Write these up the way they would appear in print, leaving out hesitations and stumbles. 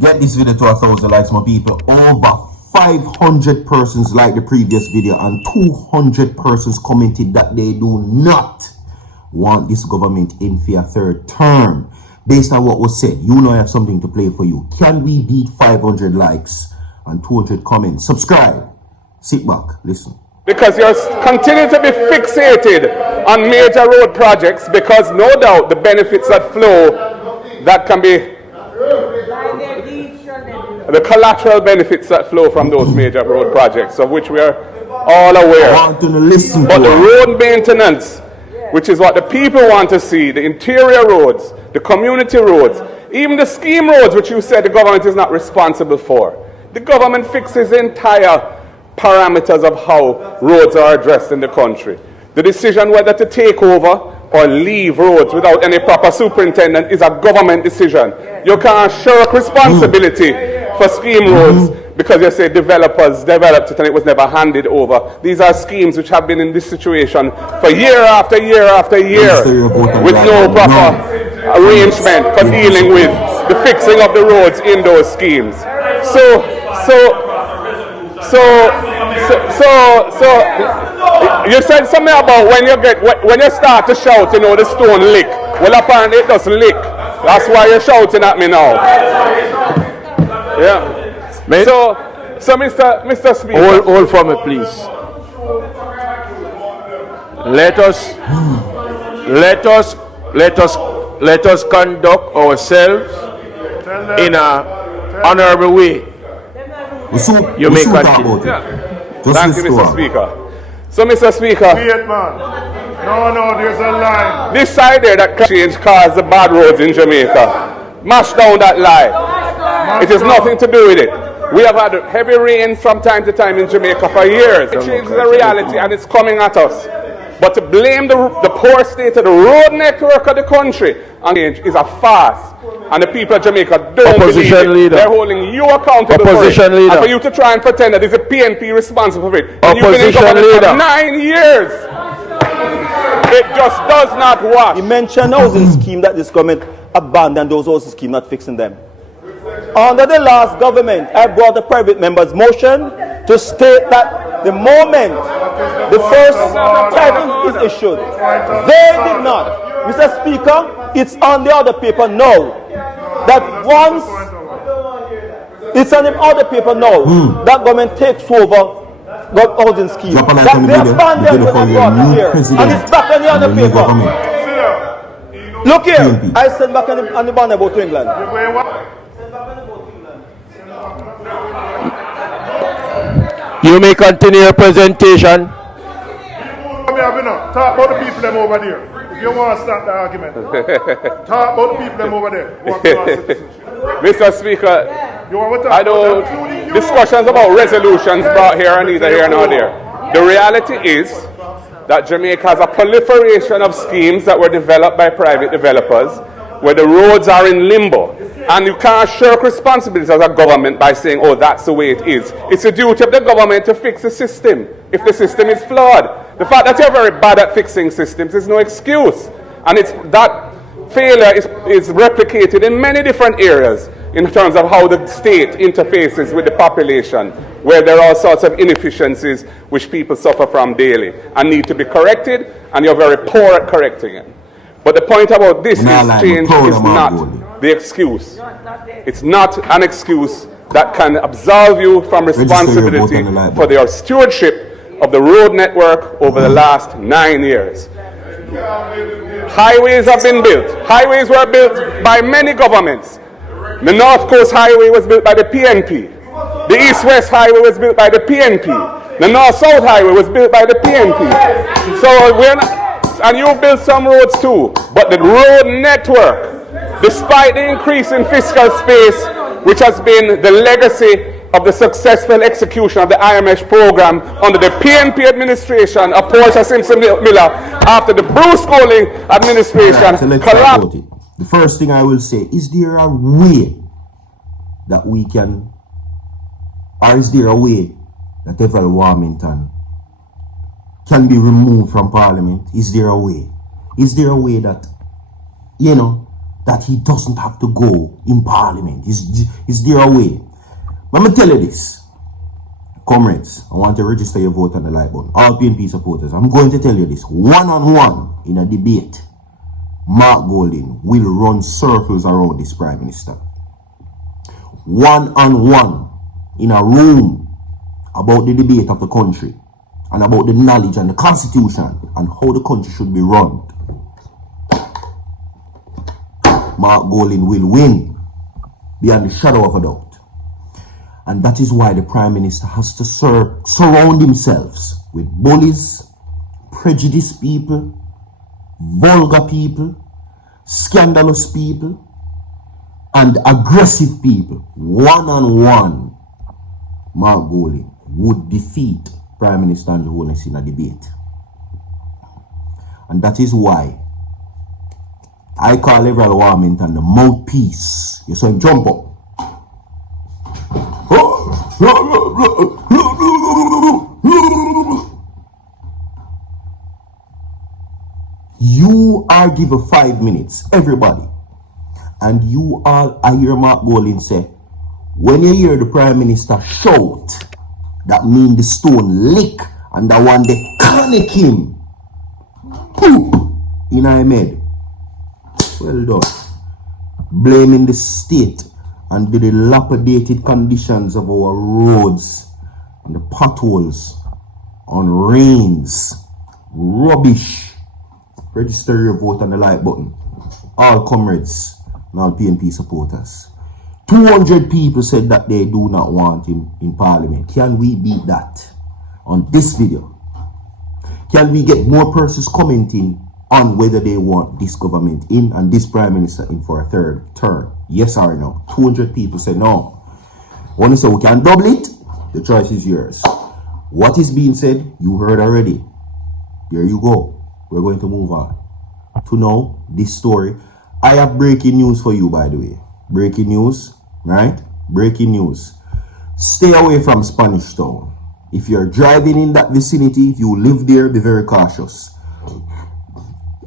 Get this video to 1,000 likes, my people. Over 500 persons liked the previous video and 200 persons commented that they do not want this government in for a third term. Based on what was said, you know I have something to play for you. Can we beat 500 likes and 200 comments? Subscribe. Sit back. Listen. Because you're continuing to be fixated on major road projects, because no doubt the benefits that flow, that can be the collateral benefits that flow from those major road projects, of which we are all aware. I want to listen but to the her. road maintenance, which is what the people want to see, the interior roads, the community roads, even the scheme roads, which you said the government is not responsible for. The government fixes the entire parameters of how roads are addressed in the country. The decision whether to take over or leave roads without any proper superintendent is a government decision. You can't shirk responsibility for scheme roads because you say developers developed it and it was never handed over. These are schemes which have been in this situation for year after year after year with no proper arrangement for dealing with the fixing of the roads in those schemes. So you said something about when you start to shout, you know, the stone lick. Well, apparently it doesn't lick. That's why you're shouting at me now. Yeah. Mate. So Mr. Speaker. Hold for me, please. Let us conduct ourselves in an honorable way. You may continue. Thank you, Mr. Speaker. So, Mr. Speaker. Wait, man. No, there's a lie. This side there that change caused the bad roads in Jamaica. Mash down that lie. It has nothing to do with it. We have had heavy rain from time to time in Jamaica for years. It changes the reality and it's coming at us. But to blame the poor state of the road network of the country and change is a farce. And the people of Jamaica don't believe it. Leader. They're holding you accountable Opposition for it. leader. And for you to try and pretend that it's a PNP responsible for it. And you've been in Opposition government leader. for 9 years. It just does not wash. He mentioned housing scheme that this government abandoned those housing scheme, not fixing them. Under the last government, I brought a private member's motion to state that the moment the first title is issued, they did not. Mr. Speaker, it's on the other paper now that once it's on the other paper now that government takes over housing scheme, that they abandoned when I brought it here, and it's back on the other paper. Look here, I sent back on the banner about to England. You may continue your presentation. Talk about the people them over there. If you want to start the argument, talk about the people them over there. Mr. Speaker, I know discussions about resolutions brought here and neither here nor there. The reality is that Jamaica has a proliferation of schemes that were developed by private developers where the roads are in limbo. And you can't shirk responsibilities as a government by saying, oh, that's the way it is. It's the duty of the government to fix the system if the system is flawed. The fact that you're very bad at fixing systems is no excuse. And that failure is replicated in many different areas in terms of how the state interfaces with the population, where there are all sorts of inefficiencies which people suffer from daily and need to be corrected, and you're very poor at correcting it. But the point about this is change is not the excuse. It's not an excuse that can absolve you from responsibility for your stewardship of the road network over the last 9 years. Highways have been built. Highways were built by many governments. The North Coast Highway was built by the PNP. The East-West Highway was built by the PNP. The North-South Highway was built by the PNP. So we're not... And you built some roads too, but the road network, despite the increase in fiscal space, which has been the legacy of the successful execution of the IMH program under the PNP administration of Portia Simpson Miller after the Bruce Golding administration collapsed. The first thing I will say, is there a way that we can, or is there a way that Everett Warmington can be removed from Parliament? Is there a way? Is there a way that, you know, that he doesn't have to go in parliament. He's there away. Let me tell you this. Comrades, I want to register your vote on the like button. All PNP supporters, I'm going to tell you this. One-on-one in a debate, Mark Golding will run circles around this Prime Minister. One-on-one in a room about the debate of the country and about the knowledge and the constitution and how the country should be run. Mark Golding will win beyond the shadow of a doubt. And that is why the Prime Minister has to surround himself with bullies, prejudiced people, vulgar people, scandalous people, and aggressive people. One-on-one, Mark Golding would defeat Prime Minister Andrew Holness in a debate. And that is why I call Everett Warmington the mouthpiece. You saw him jump up. You are given 5 minutes, everybody. And you all, I hear Mark Golding say, when you hear the Prime Minister shout, that means the stone lick and the one they connect him. Poop in our head. Well done. Blaming the state and the dilapidated conditions of our roads and the potholes on rains. Rubbish. Register your vote on the like button. All comrades and all PNP supporters. 200 people said that they do not want him in parliament. Can we beat that on this video? Can we get more persons commenting on whether they want this government in and this Prime Minister in for a third term? Yes or no? 200 people said no. One say we can double it. The choice is yours. What is being said, you heard already. There you go. We're going to move on to know this story. I have breaking news for you, by the way. Breaking news, right? Breaking news. Stay away from Spanish Town. If you're driving in that vicinity, if you live there, be very cautious.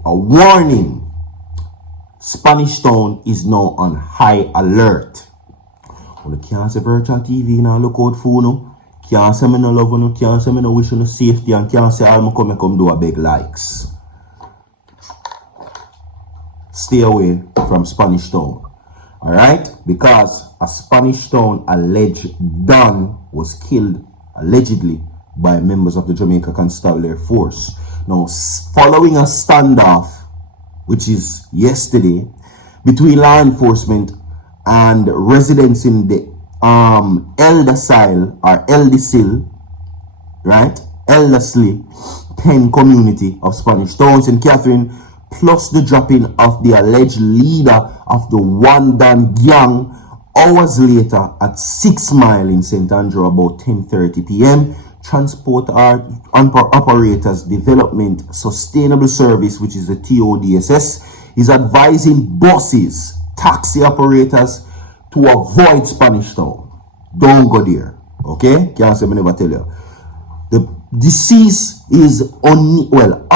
A warning. Spanish Town is now on high alert. Well, you can't say virtual TV now look out for you. Can't say me no love you, can't say me no wish you no safety, and can't say I'll come do a big likes. Stay away from Spanish Town. Alright? Because a Spanish Town alleged Don was killed allegedly by members of the Jamaica Constabulary Force. Now, following a standoff, which is yesterday, between law enforcement and residents in the Eldersile or Eldesil, right? Elderslie, Penn community of Spanish Town, St. Catherine, plus the dropping of the alleged leader of the One Dan gang hours later at 6 Mile in St. Andrew about 10:30 p.m. Transport Operators Development Sustainable Service, which is the TODSS, is advising buses, taxi operators to avoid Spanish Town. Don't go there. Okay? Can't say me never tell you. The deceased is Othniel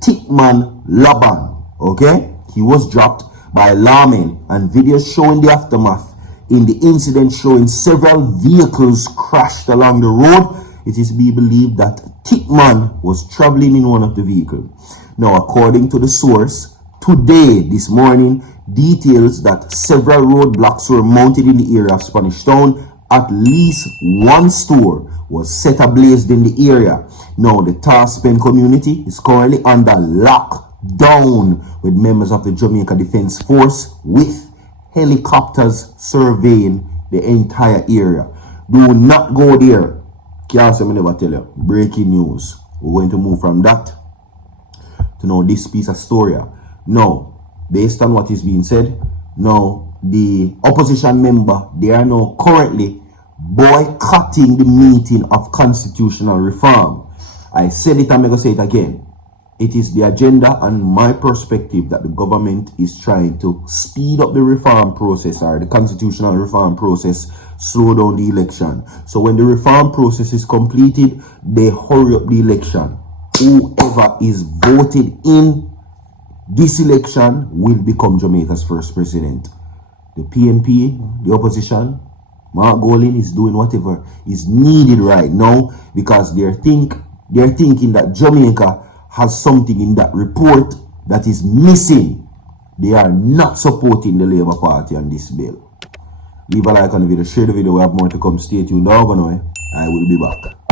Tickman Laban. Okay? He was dropped by lawmen, and videos showing the aftermath in the incident showing several vehicles crashed along the road. It is to be believed that Tickman was traveling in one of the vehicles. Now, according to the source, today, this morning, details that several roadblocks were mounted in the area of Spanish Town. At least one store was set ablaze in the area. Now, the Taspen community is currently under lockdown with members of the Jamaica Defense Force with helicopters surveying the entire area. Do not go there. Can't say me never tell you. Breaking news. We're going to move from that to know this piece of story. Now, based on what is being said, now the opposition member, they are now currently boycotting the meeting of constitutional reform. I said it, I'm going to say it again. It is the agenda and my perspective that the government is trying to speed up the reform process or the constitutional reform process, slow down the election. So when the reform process is completed, they hurry up the election. Whoever is voted in this election will become Jamaica's first president. The PNP, the opposition, Mark Golin is doing whatever is needed right now because they're thinking that Jamaica has something in that report that is missing. They are not supporting the Labour Party on this bill. Leave a like on the video, share the video, we have more to come. Stay tuned. I will be back.